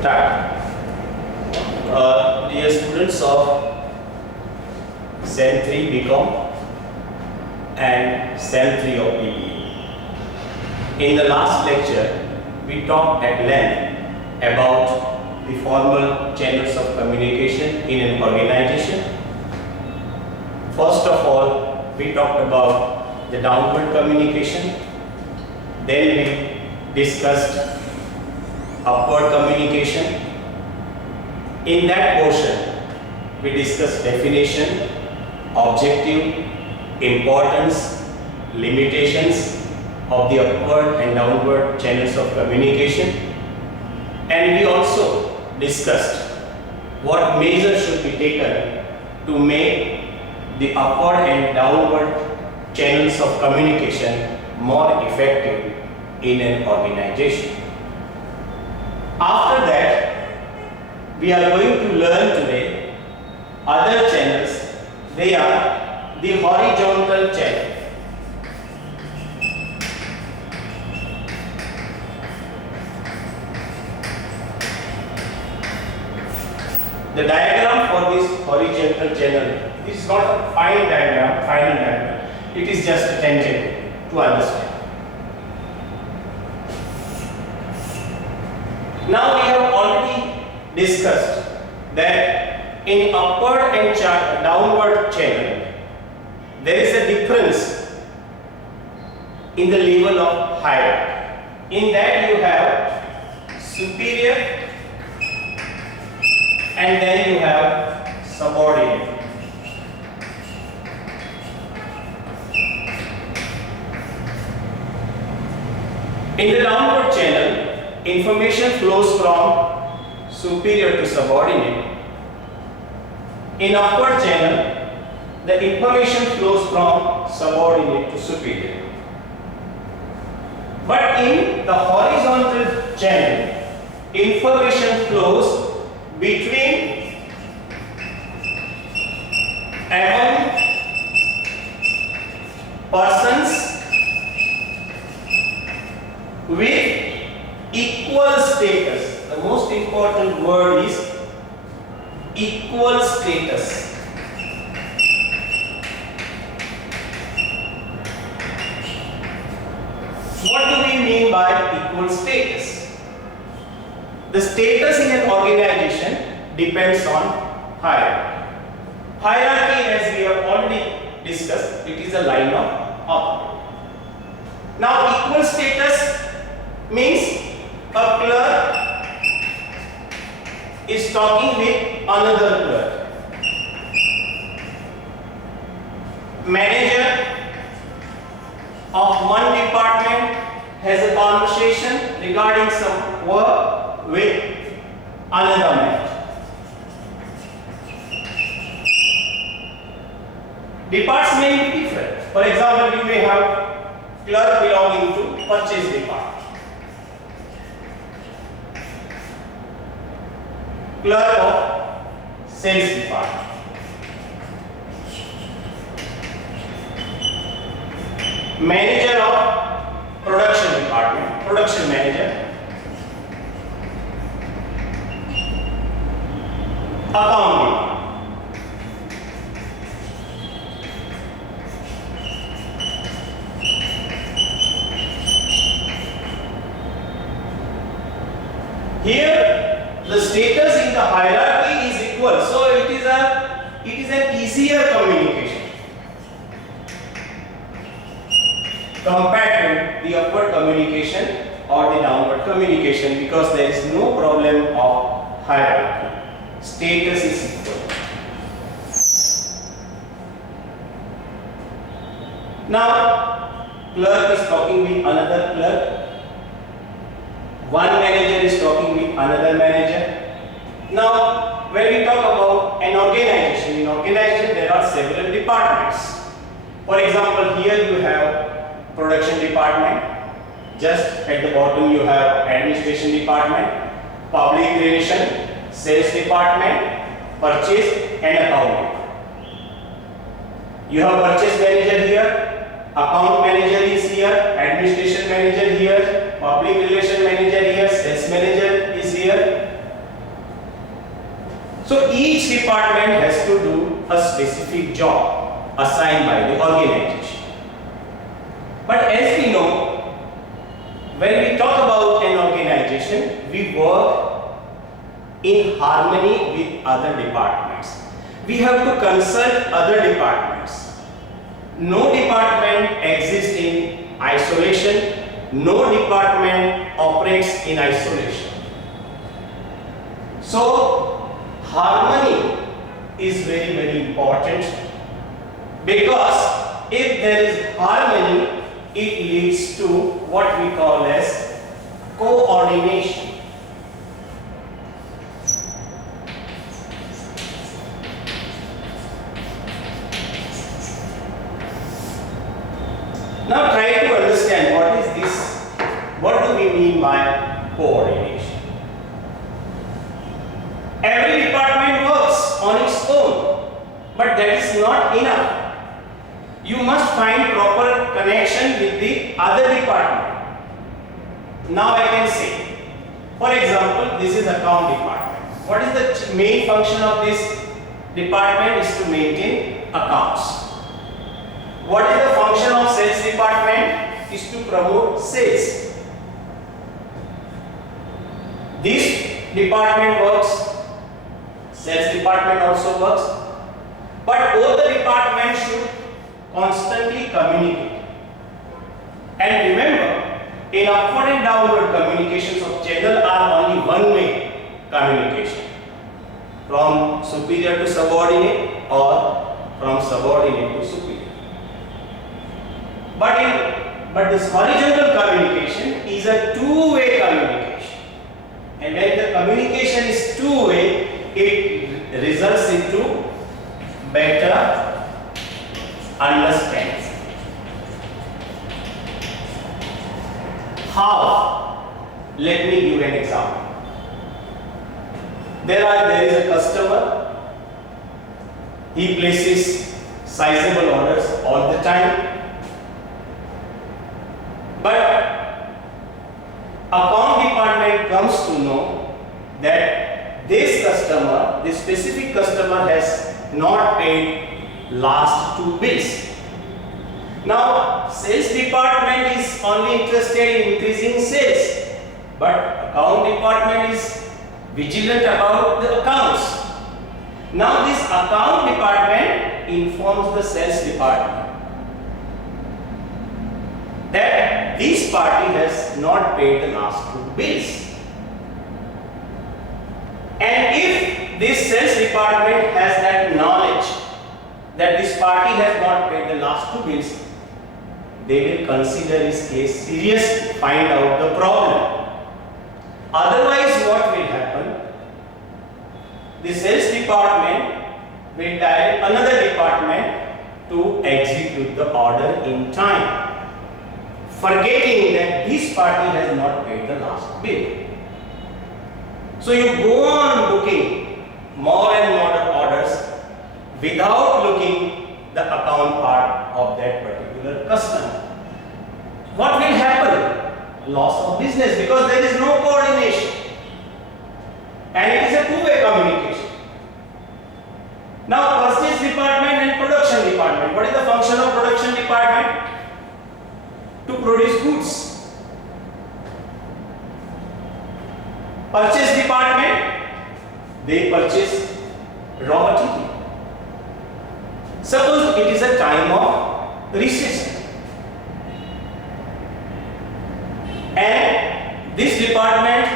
Start. Dear students of Sem 3 BCom and Sem 3 of BBA. In the last lecture, we talked at length about the formal channels of communication in an organization. First of all, we talked about the downward communication. Then we discussed upward communication. In that portion, we discussed definition, objective, importance, limitations of the upward and downward channels of communication. And we also discussed what measures should be taken to make the upward and downward channels of communication more effective in an organization. After that, we are going to learn today other channels. They are the horizontal channel. The diagram for this horizontal channel, this is not a final diagram, it is just a tangent to understand. Now we have already discussed that in upward and downward channel, there is a difference in the level of hierarchy. In that you have superior and then you have subordinate. In the downward channel, information flows from superior to subordinate. In upward channel, the information flows from subordinate to superior. But in the horizontal channel, information flows between among persons with equal status. The most important word is equal status. What do we mean by equal status? The status in an organization depends on hierarchy. Hierarchy, as we have already discussed, it is a line of authority. Now, equal status means a clerk is talking with another clerk. Manager of one department has a conversation regarding some work with another manager. Departments may be different. For example, you may have clerk belonging to purchase department, clerk of sales department, manager of production department, production manager, account department. Here, the status in the hierarchy is equal, so it is an easier communication compared to the upward communication or the downward communication, because there is no problem of hierarchy. Status is equal. Now, clerk is talking with another clerk. One manager is talking with another manager. Now, when we talk about an organization, in organization there are several departments. For example, here you have production department. Just at the bottom you have administration department, public relation, sales department, purchase and accounting. You have purchase manager here, account manager is here, administration manager here, public relation manager here, sales manager is here, So each department has to do a specific job assigned by the organization. But as we know, when we talk about an organization, we work in harmony with other departments. We have to consult other departments. No department exists in isolation. No department operates in isolation. So, harmony is very, very important, because if there is harmony, it leads to what we call as coordination. Now try to understand what is this, what do we mean by coordination? Every department works on its own, but that is not enough. You must find proper connection with the other department. Now I can say, for example, this is account department. What is the main function of this department? Is to maintain accounts. What is the function of sales department? Is to promote sales. This department works, sales department also works, but both the departments should constantly communicate. And remember, in upward and downward communications of channel are only one-way communication, from superior to subordinate or from subordinate to superior. But this horizontal communication is a two-way communication, and when the communication is two-way, it results into better understanding. How? Let me give an example. There is a customer. He places sizable orders all the time. But account department comes to know that this customer, this specific customer, has not paid last 2 bills. Now, sales department is only interested in increasing sales, but account department is vigilant about the accounts. Now, this account department informs the sales department that this party has not paid the last 2 bills. And if this sales department has that knowledge that this party has not paid the last 2 bills, they will consider his case seriously, find out the problem. Otherwise, what will happen? The sales department will direct another department to execute the order in time, forgetting that this party has not paid the last bill. So you go on booking more and more orders without looking the account part of that particular customer. What will happen? Loss of business, because there is no coordination. And it is a two-way communication. Now, purchase department and production department. What is the function of production department? To produce goods. Purchase department, they purchase raw material. Suppose it is a time of recession, and this department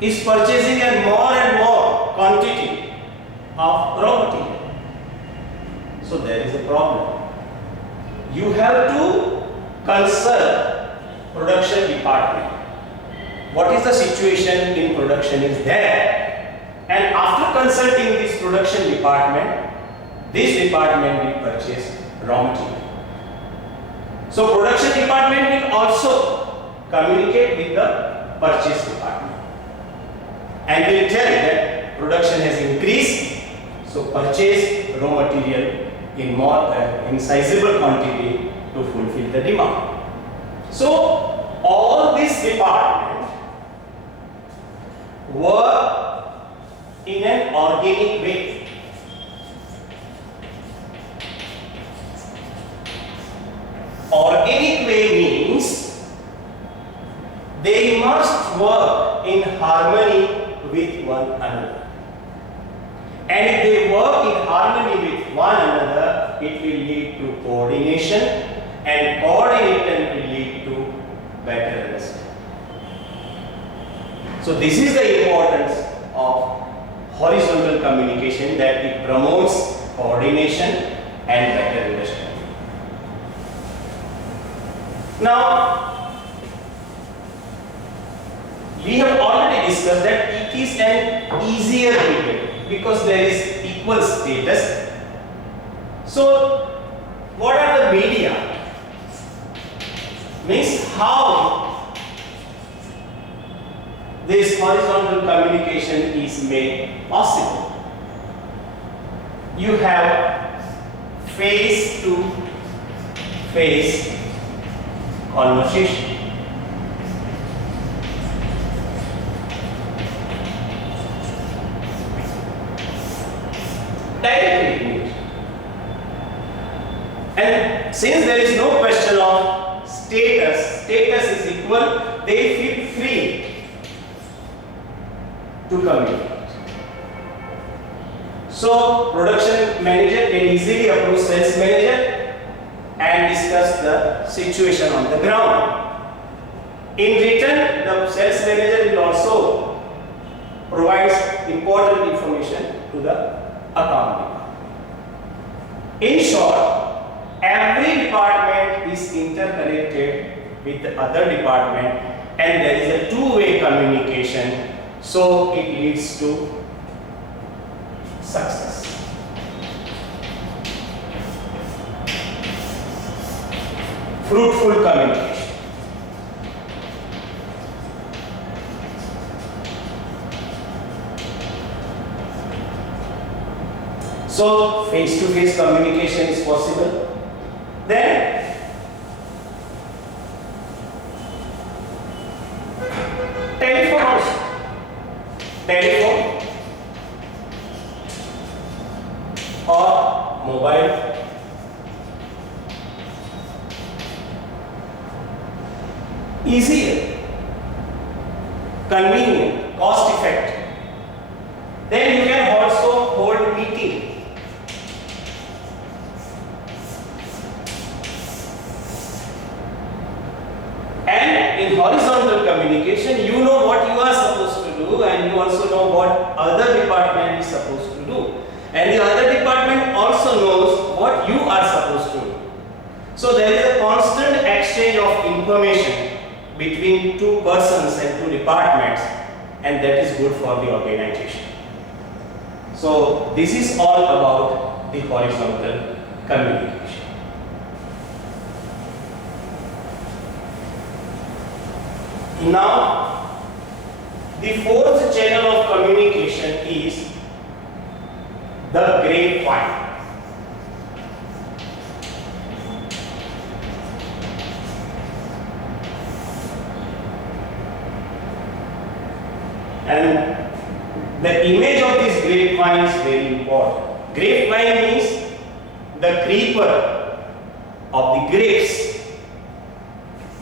is purchasing a more and more quantity of raw material. So there is a problem. You have to consult production department. What is the situation in production is there, and after consulting this production department, this department will purchase raw material. So production department will also communicate with the purchase department and will tell that production has increased, so purchase raw material in sizable quantity to fulfill the demand. So all this department work in an organic way. Organic way means they must work in harmony with one another. And if they work in harmony with one another, it will lead to coordination, and coordination will lead to better understanding. So this is the importance of horizontal communication, that it promotes coordination and better understanding. Now, we have already discussed that it is an easier medium because there is equal status. So, what are the media? Means how this horizontal communication is made possible. You have face to face conversation. Directly. And since there is no question of status is equal, they feel free to communicate. So, production manager can easily approach sales manager and discuss the situation on the ground. In return, the sales manager will also provide important information to the account department. In short, every department is interconnected with the other department, and there is a two-way communication, so it leads to success. Fruitful communication. So, face-to-face communication is possible. Then, telephone also. Telephone or mobile. Easier, convenient, cost effective. Then you can also hold meeting. And in horizontal communication, you know what you are supposed to do, and you also know what other department is supposed to do. And the other department also knows what you are supposed to do. So there is a constant exchange of information between two persons and two departments, and that is good for the organization. So this is all about the horizontal communication. Now, the fourth channel of communication is the grapevine. And the image of this grapevine is very important. Grapevine means the creeper of the grapes.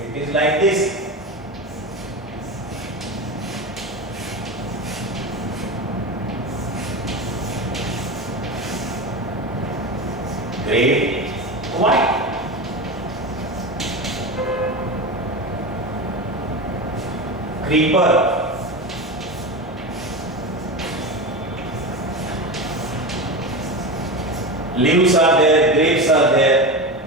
It is like this. Grapevine. Creeper. Leaves are there, grapes are there.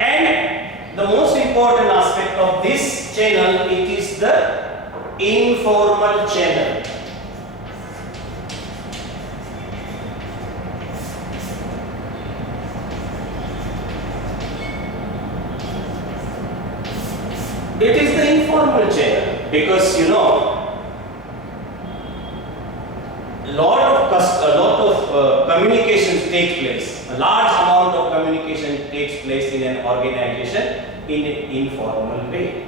And the most important aspect of this channel, it is the informal channel. It is the informal channel because you know a lot of communications take place. A large amount of communication takes place in an organization in an informal way.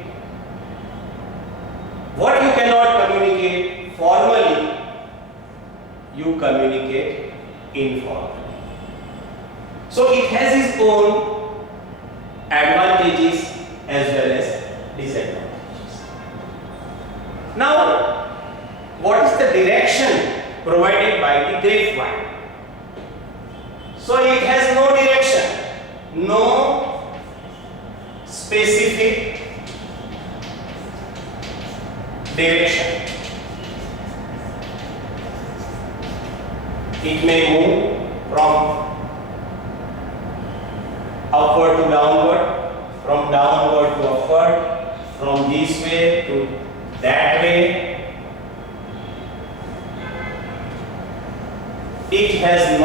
What you cannot communicate formally, communicate informally. So it has its own advantages as well as disadvantages. Now, what is the direction provided by the grapevine? So it has no direction, no specific direction. It may move from upward to downward, from downward to upward, from this way to that way. It has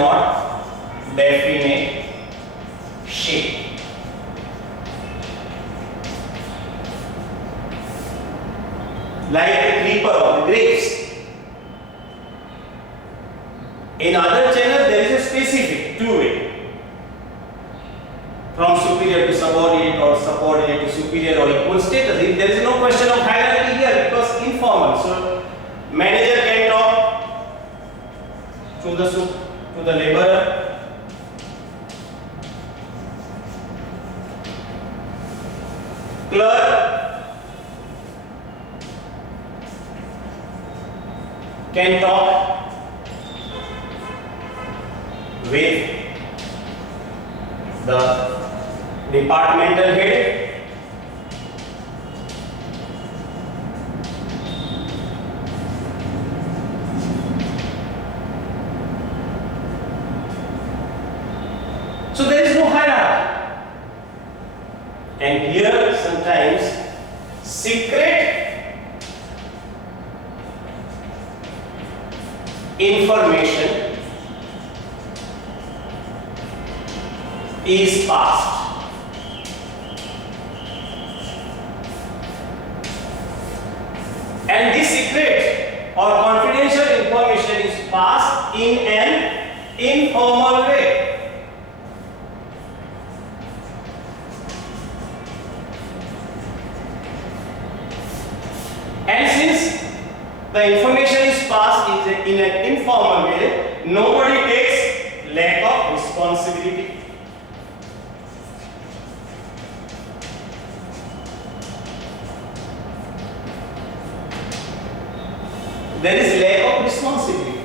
not definite shape. Like the creeper or the grapes. In other channels there is a specific two-way. From superior to subordinate or subordinate to superior or equal status. There is no question of hierarchy here because informal. So manager can talk to the laborer. Clerk can talk with the departmental head. So there is no hierarchy. And here sometimes secret information is passed. And this secret or confidential information is passed in an informal way. And since the information is passed in an informal way, nobody takes lack of responsibility. There is lack of responsibility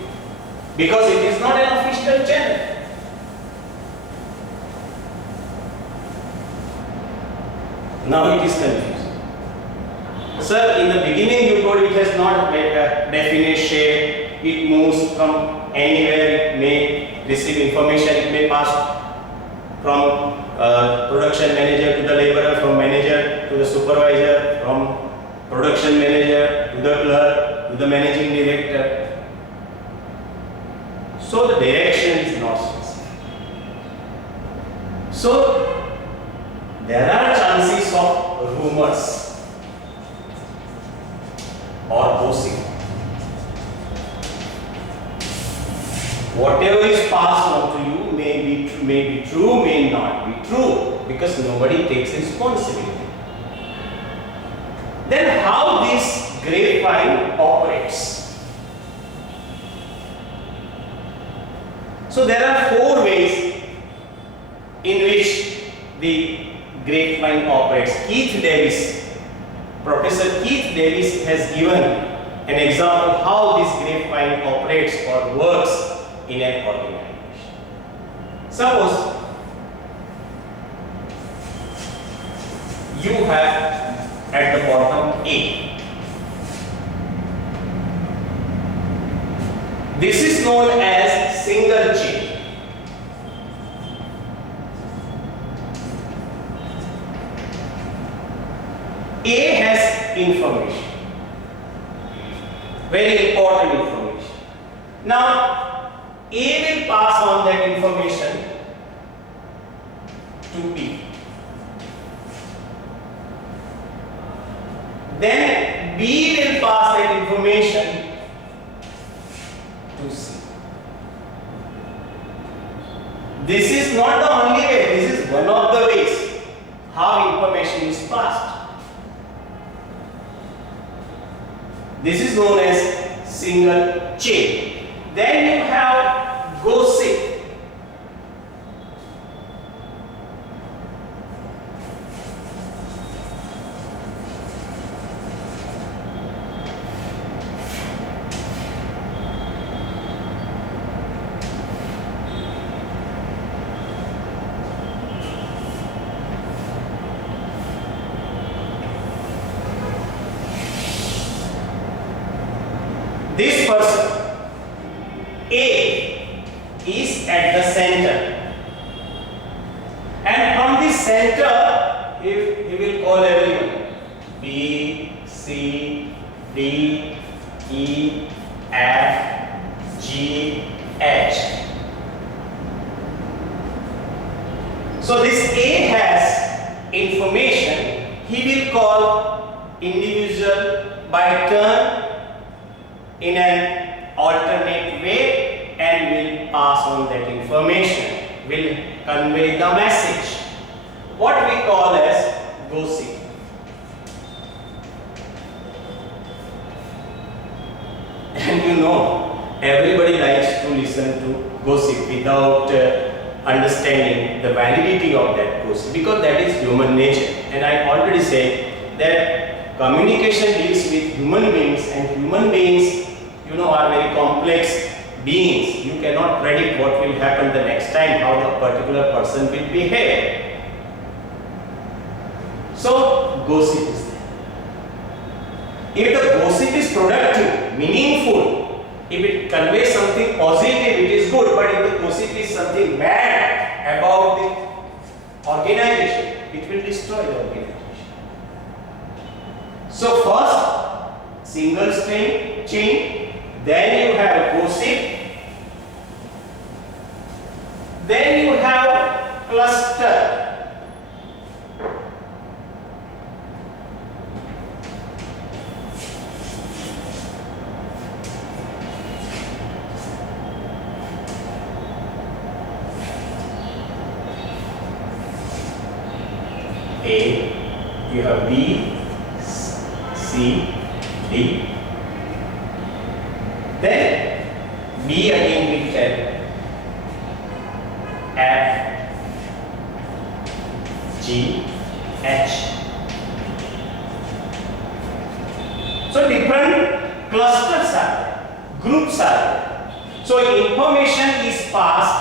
because it is not an official channel. Now it is confused. Sir, in the beginning you told it has not a definite shape, it moves from anywhere, it may receive information, it may pass from production manager to the laborer, from manager to the supervisor, from production manager to the clerk to the managing director. So the direction is not specific. So there are chances of rumors or gossip. Whatever is passed on to you may be true, may not be true, because nobody takes responsibility. Then how this grapevine operates? So there are four ways in which the grapevine operates. Professor Keith Davis has given an example how this grapevine operates or works in an organization. Suppose you have at the bottom A. This is known as single chain. A has information, very important information. Now, A will pass on that information to B. Then B will pass that information to C. This is not the only way, this is one of the ways how information is passed. This is known as single chain. Then you have gossip. This person A is at the center, and from this center he will call everyone B, C, D, E, F, G, H. So this A has information. He will call individual by turn in an alternate way and will pass on that information, will convey the message, what we call as gossip. And you know, everybody likes to listen to gossip without understanding the validity of that gossip, because that is human nature. And I already said that communication deals with human beings, and human beings, you know, are very complex beings. You cannot predict what will happen the next time, how the particular person will behave. So gossip is there. If the gossip is productive, meaningful, if it conveys something positive, it is good. But if the gossip is something bad about the organization, it will destroy the organization. So first, single chain, then you have gossip, then you have cluster. A, you have B, C, D. Then B again we tell F, G, H. So different clusters are there, groups are there. So information is passed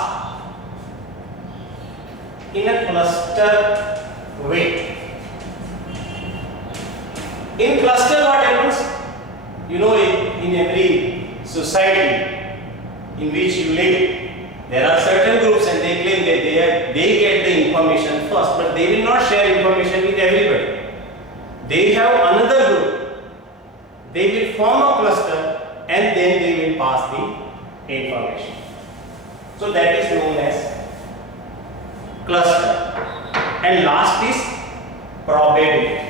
in a cluster way. In cluster, what happens? You know, in every society in which you live, there are certain groups and they claim that they get the information first, but they will not share information with everybody. They have another group. They will form a cluster and then they will pass the information. So that is known as cluster. And last is probability.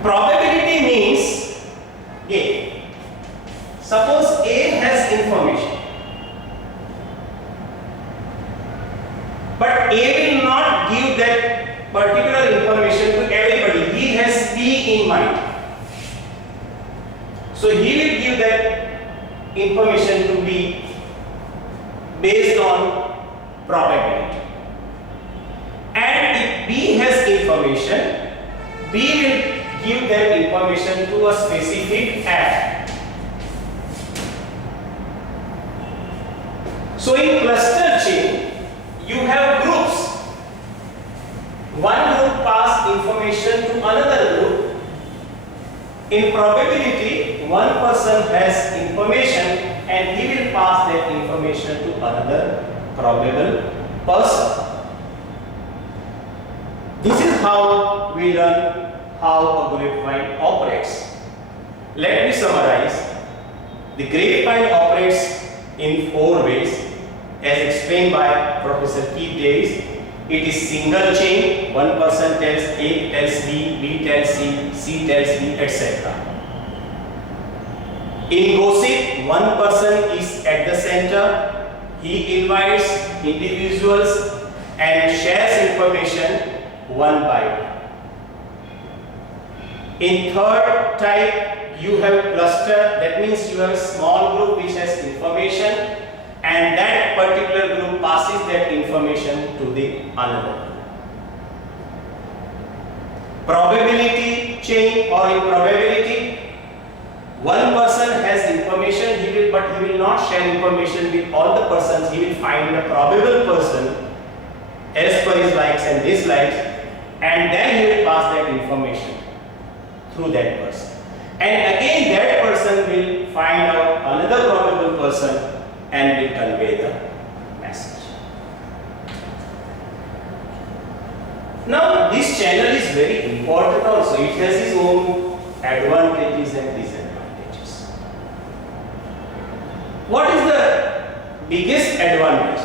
Probability means A. Suppose A has information, but A will not give that particular information to everybody. He has B in mind. So he will give that information to B based on probability. And if B has information, B will give that information to a specific F. So in cluster chain, you have groups. One group pass information to another group. In probability, one person has information and he will pass that information to another probable person. This is how we learn how a grapevine operates. Let me summarize. The grapevine operates in 4 ways as explained by Professor Keith Davis. It is single chain. One person tells A, tells B, B tells C, C tells D, etc. In gossip, one person is at the center. He invites individuals and shares information one by one. In third type, you have cluster. That means you have a small group which has information, and that particular group passes that information to the another. Probability chain or in probability, one person has information, but he will not share information with all the persons. He will find a probable person as per his likes and dislikes, and then he will pass that information through that person. And again that person will find out another probable person and will convey the message. Now this channel is very important also. It has its own advantages and disadvantages. What is the biggest advantage?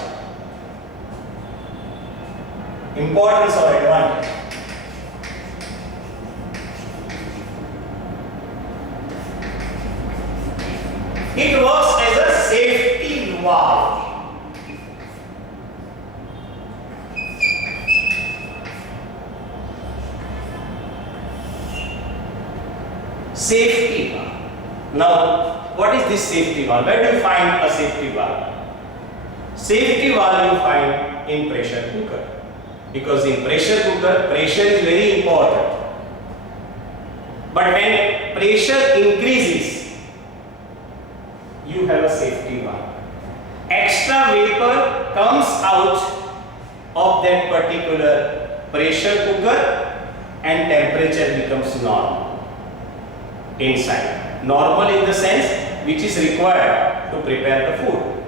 Importance or advantage? It works as a safety valve. Safety valve. Now, what is this safety valve? Where do you find a safety valve? Safety valve you find in pressure cooker. Because in pressure cooker, pressure is very important. But when pressure increases, you have a safety valve. Extra vapor comes out of that particular pressure cooker and temperature becomes normal inside. Normal in the sense which is required to prepare the food.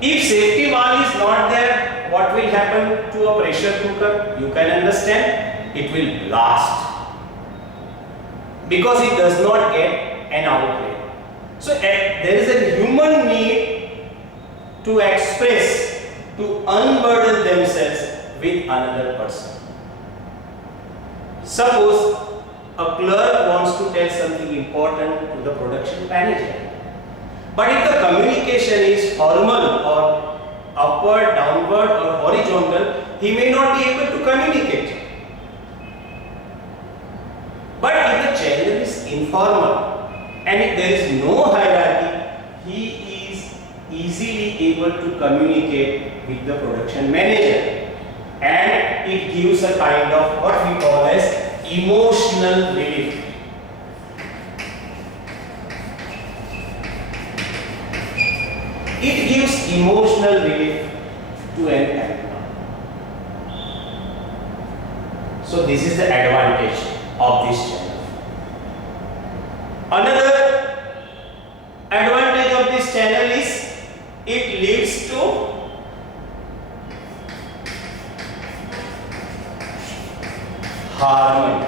If safety valve is not there, what will happen to a pressure cooker? You can understand, it will blast because it does not get an outlet. So there is a human need to express, to unburden themselves with another person. Suppose a clerk wants to tell something important to the production manager. But if the communication is formal or upward, downward or horizontal, he may not be able to communicate. But if the channel is informal and if there is no hierarchy, he is easily able to communicate with the production manager, and it gives a kind of what we call as emotional relief. It gives emotional relief to an employee. So this is the advantage of this channel. Another advantage of this channel is it leads to harmony.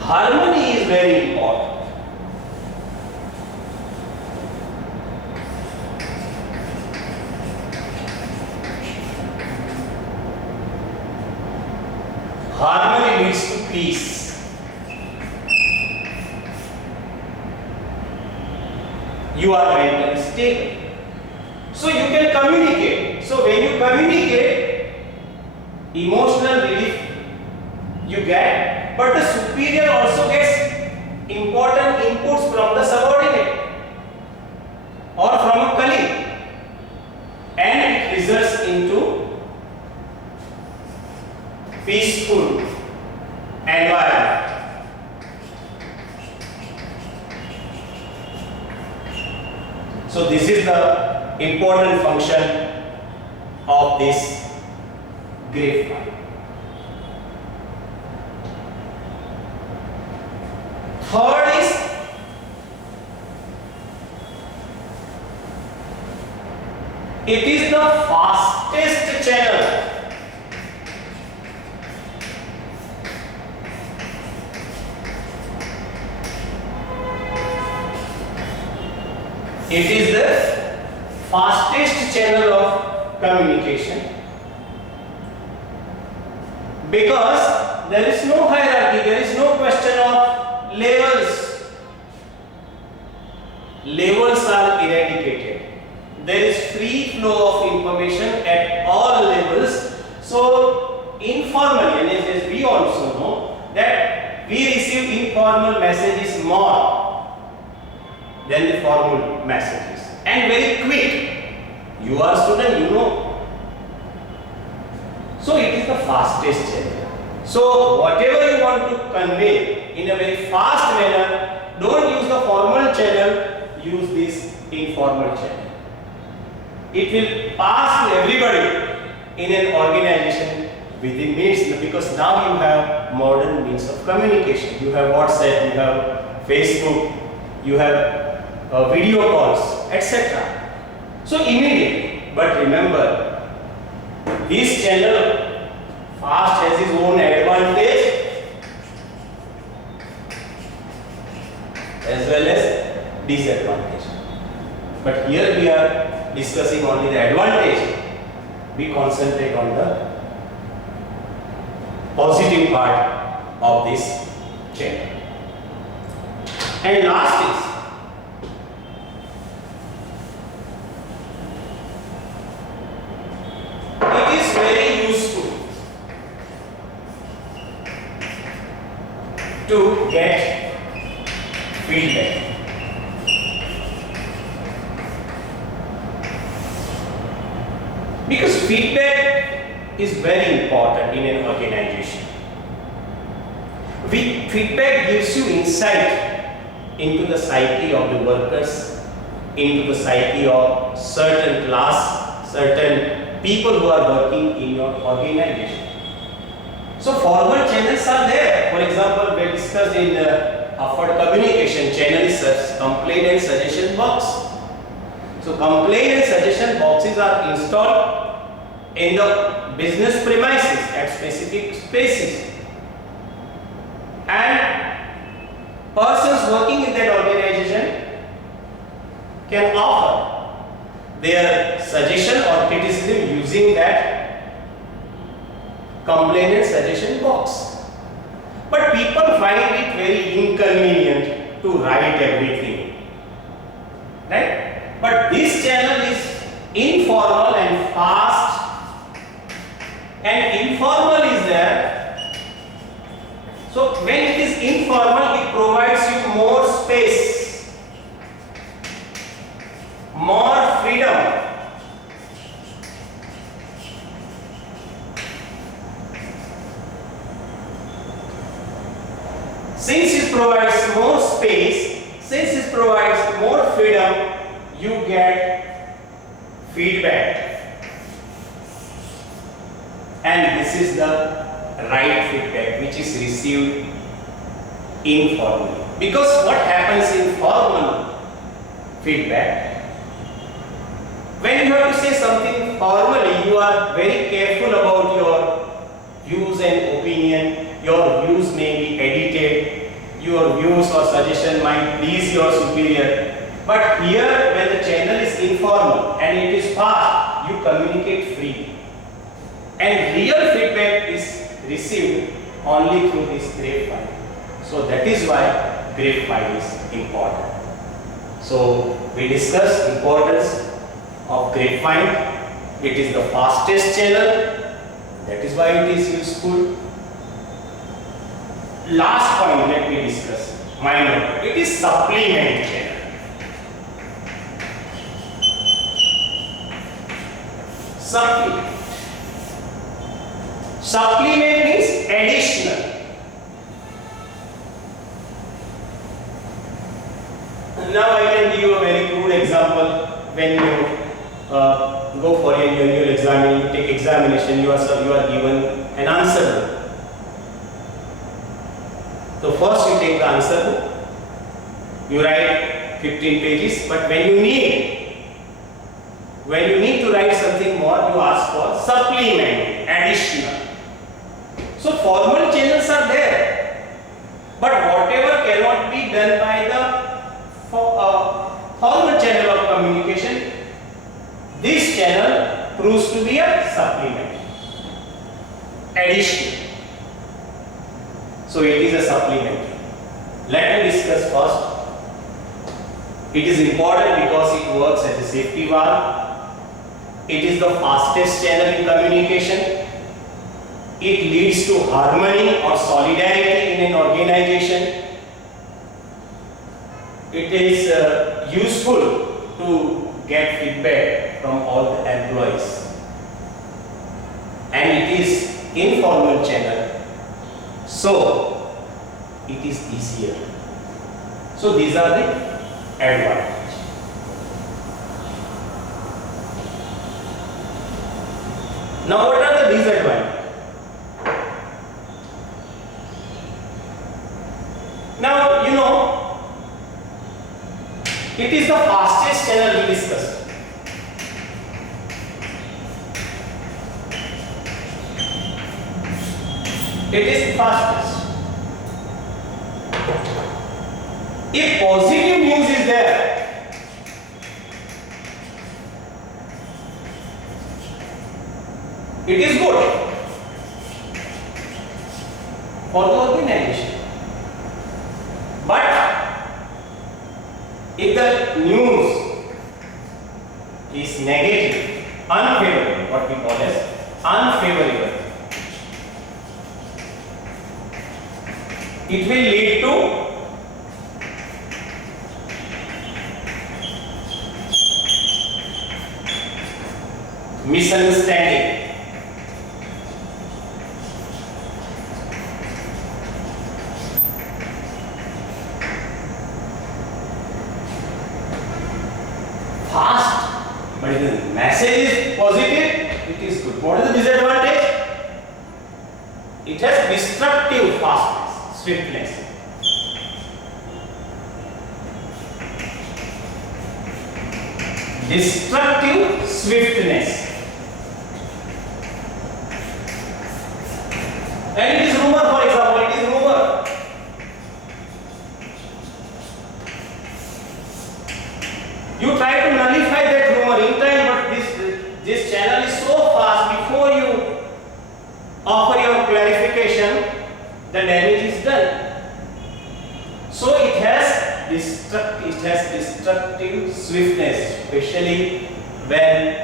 Harmony is very important. Harmony leads to peace. You are mentally stable. So you can communicate. So when you communicate, emotional relief you get, but the superior also gets important inputs from the subordinate or from a colleague, and it results into peaceful environment. So this is the important function of this grapevine. Third is it is the fastest channel. It is the fastest channel of communication because there is no hierarchy, there is no question of labels. Labels are eradicated. There is free flow of information at all levels. So informally, and as we also know that we receive informal messages more than the formal messages, and very quick. You are student, you know. So it is the fastest channel. So whatever you want to convey in a very fast manner, don't use the formal channel, use this informal channel. It will pass to everybody in an organization within minutes, because now you have modern means of communication. You have WhatsApp, you have Facebook, you have video calls, etc. So immediately, but remember, this channel fast has its own advantage as well as disadvantage. But here we are discussing only the advantage. We concentrate on the positive part of this channel. And last is, it is very useful to get feedback. Because feedback is very important in an organization. Feedback gives you insight into the psyche of the workers, into the psyche of certain class, certain people who are working in your organization. So formal channels are there. For example, we discussed in Afford Communication channel is complaint and suggestion box. So complaint and suggestion boxes are installed in the business premises at specific spaces, and persons working in that organization can offer their suggestion or criticism using that complaint and suggestion box. But people find it very inconvenient to write everything, right? But this channel is informal and fast, and informal is there. So when it is informal, it provides you more space, more freedom. Since it provides more space, since it provides more freedom, you get feedback. And this is the right feedback which is received informally. Because what happens in formal feedback, when you have to say something formally, you are very careful about your views and opinion. Your views may be edited, your views or suggestion might please your superior. But here, when the channel is informal and it is fast, you communicate freely. And real feedback is received only through this grapevine. So that is why grapevine is important. So we discussed importance of grapevine. It is the fastest channel. That is why it is useful. Last point let me discuss. Minor. It is supplement channel. Supplement. Supplement means additional. Now I can give a very crude example. When you go for a annual exam, you take examination, you are given an answer book. So first you take the answer book, you write 15 pages, but when you need to write something more, you ask for supplement, additional. So formal channels are there, but whatever cannot be done by the formal channel of communication, this channel proves to be a supplement, additional. So it is a supplement. Let me discuss first. It is important because it works as a safety valve. It is the fastest channel in communication. It leads to harmony or solidarity in an organization. It is useful to get feedback from all the employees. And it is informal channel. So it is easier. So these are the advantages. Now what are the disadvantages? Now you know it is the fastest channel we discussed. It is fastest. If positive news is there, it is good for the organization. But if the news is negative, unfavorable, what we call as unfavorable, it will lead to misunderstanding. Fast, but if the message is positive, it is good. What is the disadvantage? It has destructive fastness, swiftness. Destructive swiftness. And it is rumor, for example, it is rumor. You try to nullify that rumor in time, but this channel is so fast, before you offer your clarification, the damage is done. So it has destructive swiftness, especially when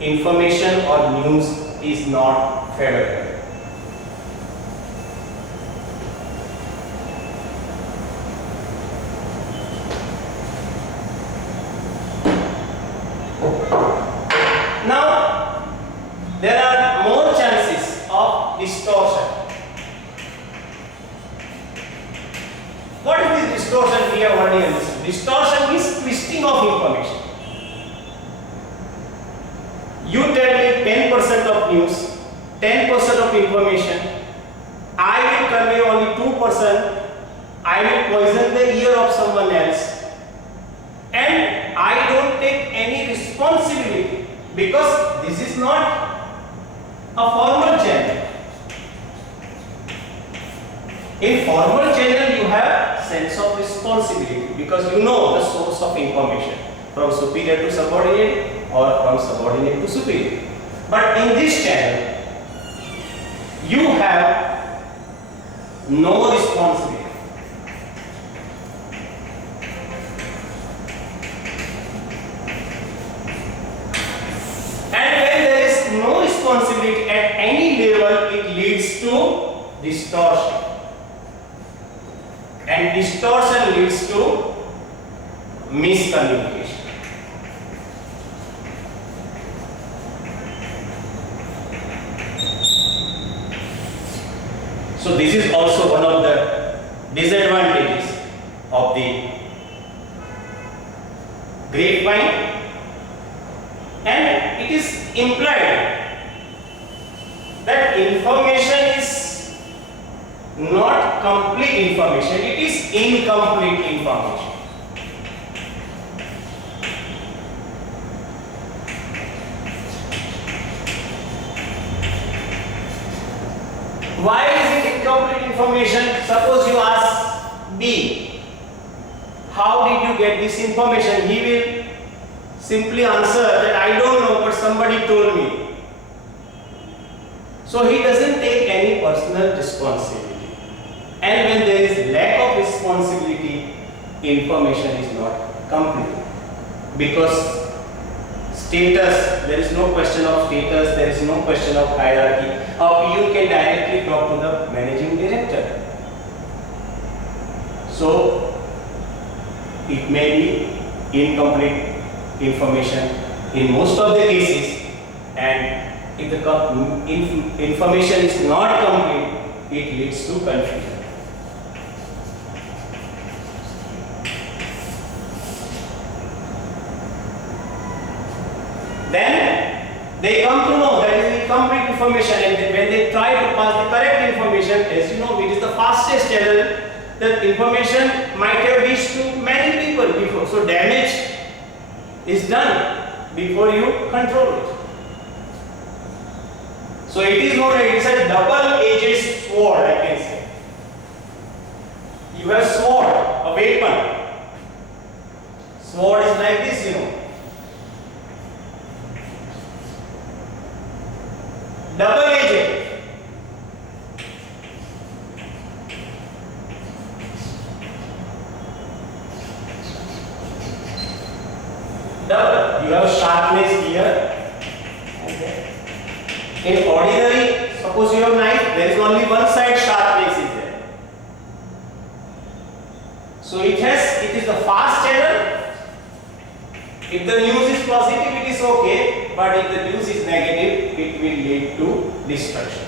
information or news is not favorable. Now, there are more chances of distortion. What is this distortion we have already understood? Distortion is twisting of information. You tell me 10% of news, 10% of information, I will convey only 2%, I will poison the ear of someone else, and I don't take any responsibility because this is not a formal channel. In formal channel you have sense of responsibility because you know the source of information from superior to subordinate or from subordinate to superior. But in this channel you have no responsibility. And when there is no responsibility at any level, it leads to distortion. And distortion leads to miscommunication. So this is also one of the disadvantages of the grapevine, and it is implied that information is not complete information, it is incomplete information. Why is it incomplete information? Suppose you ask B, how did you get this information? He will simply answer that I don't know, but somebody told me. So he doesn't take any personal responsibility. And when there is lack of responsibility, responsibility, information is not complete. Because status, there is no question of status, there is no question of hierarchy. Or you can directly talk to the managing director. So it may be incomplete information in most of the cases, and if the information is not complete, it leads to confusion. Then they come to know that is incomplete information, and when they try to pass the correct information, as you know, it is the fastest channel. The information might have reached to many people before, so damage is done before you control it. So it is known as a double-edged sword, I can say. You have sword, a weapon. Sword is like this, you know. Double-edged. Double. You have sharpness here. Okay. In ordinary, suppose you have knife, there is only one side sharpness is there. So it is the fast channel. If the news is positive, it is okay, but if the news is negative, it will lead to destruction.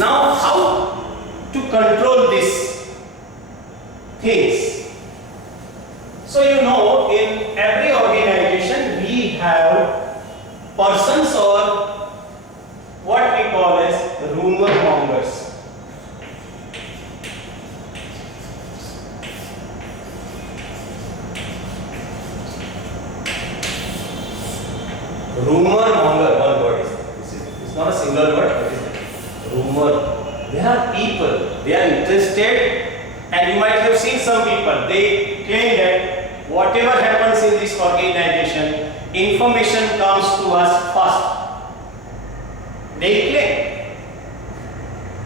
Now, how to control these things? So you know, in every organization we have persons or what we call as rumor mongers. Rumor monger, one word is it's not a single word, but it's rumor. There are people, they are interested, and you might have seen some people, they claim that whatever happens in this organization, information comes to us first. They claim.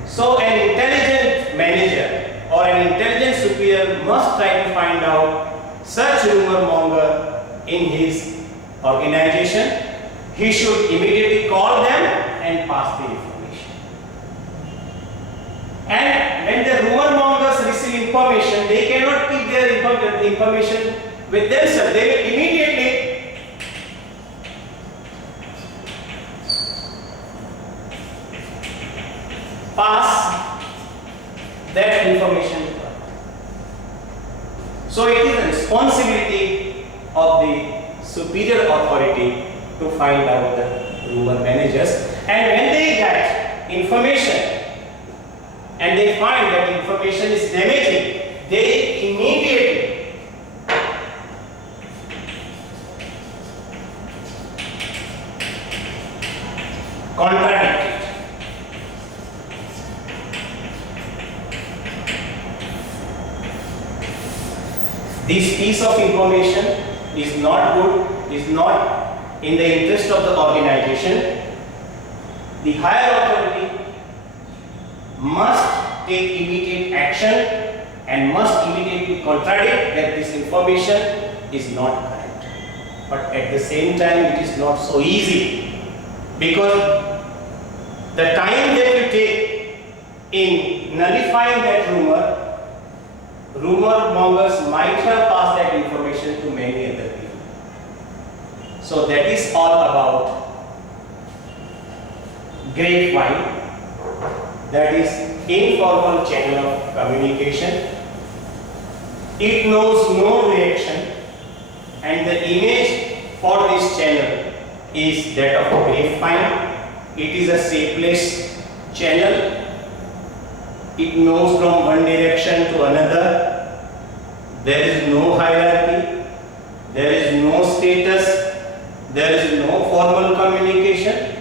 So an intelligent manager or an intelligent superior must try to find out such rumor monger in his organization. He should immediately call them and pass the information. And when the rumor mongers receive information, they cannot keep their information with themselves. They will immediately pass that information. So it is a responsibility of the superior authority to find out the rumor managers, and when they get information and they find that information is damaging, they immediately contradict it. This piece of information is not good, is not in the interest of the organization. The higher authority must take immediate action and must immediately contradict that this information is not correct. But at the same time, it is not so easy, because the time that you take in nullifying that rumor mongers might have passed that information to many other people. So that is all about grapevine, that is informal channel of communication. It knows no reaction, and the image for this channel is that of a grapevine. It is a shapeless channel. It knows from one direction to another. There is no hierarchy. There is no status. There is no formal communication,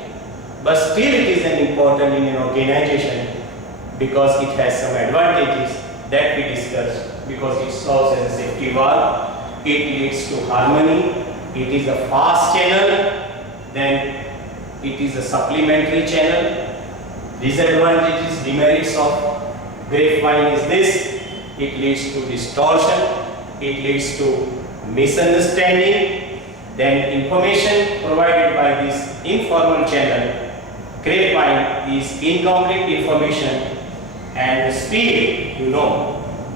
but still it is an important in an organization because it has some advantages that we discussed, because it serves as a safety valve, it leads to harmony, it is a fast channel, then it is a supplementary channel. Disadvantages, demerits of grapevine is this: it leads to distortion, it leads to misunderstanding. Then information provided by this informal channel, grapevine, is incomplete information, and the speed,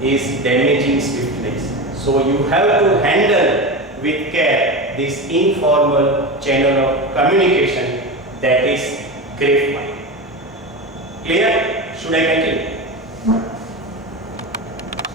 is damaging swiftness. So you have to handle with care this informal channel of communication, that is grapevine. Clear? Should I continue?